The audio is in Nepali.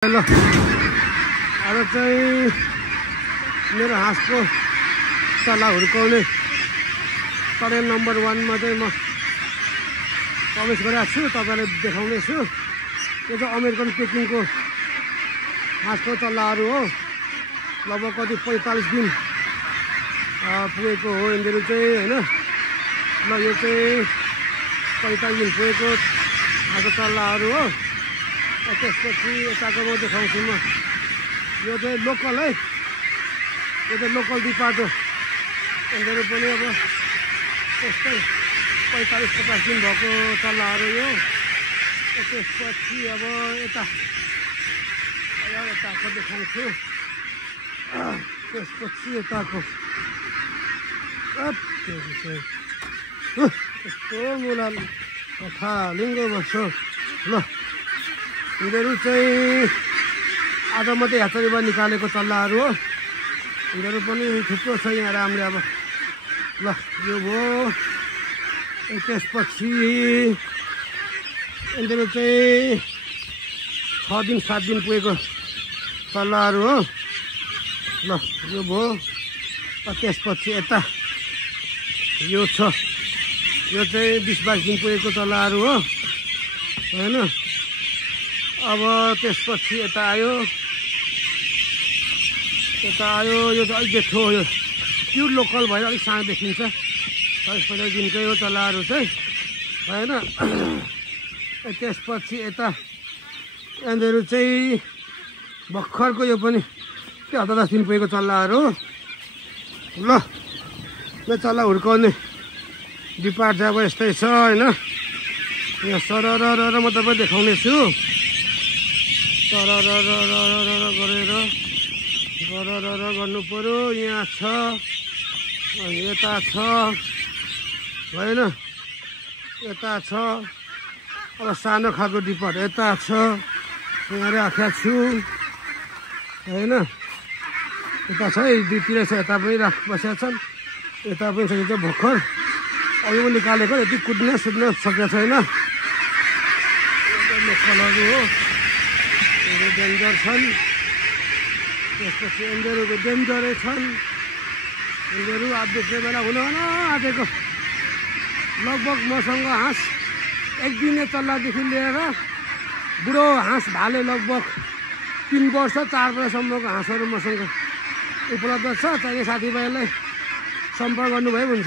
ल आज चाहिँ मेरो हाँसको चल्ला हुर्काउने टनेल नम्बर 1 मा चाहिँ म प्रवेश गरेको छु। तपाईलाई देखाउनेछु। यो चाहिँ अमेरिकन पेकिङको हाँसको चल्लाहरू हो। लगभग कति 45 दिन पुगेको हो यिनीहरू चाहिँ हैन। ल यो चाहिँ 45 दिन पुगेको हाँसको चल्लाहरू हो। त्यसपछि यताको म देखाउँछु। म यो चाहिँ लोकल है, यो चाहिँ लोकल डिपार्ट हो। यिनीहरू पनि अब त्यस्तै 45-50 दिन भएको चल्लाहरू यो। त्यसपछि अब यताको देखाउँछु। त्यसपछि यताको यस्तो मुला कथा लिङ्गो बस्छ। ल यिनीहरू चाहिँ आज मात्रै ह्याचरीबाट निकालेको चल्लाहरू हो। यिनीहरू पनि थुप्रो छ यहाँ राम्रले। अब ल यो भयो। त्यसपछि यिनीहरू चाहिँ 6 दिन 7 दिन पुगेको चल्लाहरू हो। ल यो भयो। त्यसपछि यता यो छ, यो चाहिँ 20-22 दिन पुगेको चल्लाहरू हो हैन। अब त्यसपछि यता आयो, यो चाहिँ अलिक जेठो हो। यो प्युर लोकल भएर अलिक सानो देखिन्छ। 40-50 दिनकै हो चल्लाहरू चाहिँ हैन। त्यसपछि यता यिनीहरू चाहिँ भर्खरको यो पनि 10 दिन पुगेको चल्लाहरू हो। ल यो चल्ला हुर्काउने डिपार्ट चाहिँ अब यस्तै छ हैन। यहाँ सरर म तपाईँ देखाउने छु। गरेर गर्नु पर्यो। यहाँ छ, यता छ होइन, यता छ। अब सानो खालको डिपार्ट यता छ, यहाँ राखेको छु होइन। यता छ है, दुईतिर छ। यता पनि बसेका छन्, यता पनि छ। यो चाहिँ भर्खर अघि पनि निकालेको, यति कुद्न सुत्न सकेको छैन। लोकलहरू हो, डेन्जर छन्। त्यसपछि यिनीहरूको डेन्जरै छन्। यिनीहरू अब बेच्ने बेला हुन आँटेको। लगभग मसँग हाँस 1 दिने चल्लादेखि लिएर बुढो हाँस भाले लगभग 3 वर्ष 4 वर्षसम्मको हाँसहरू मसँग उपलब्ध छ। चाहिने साथीभाइलाई सम्पर्क गर्नुभयो हुन्छ।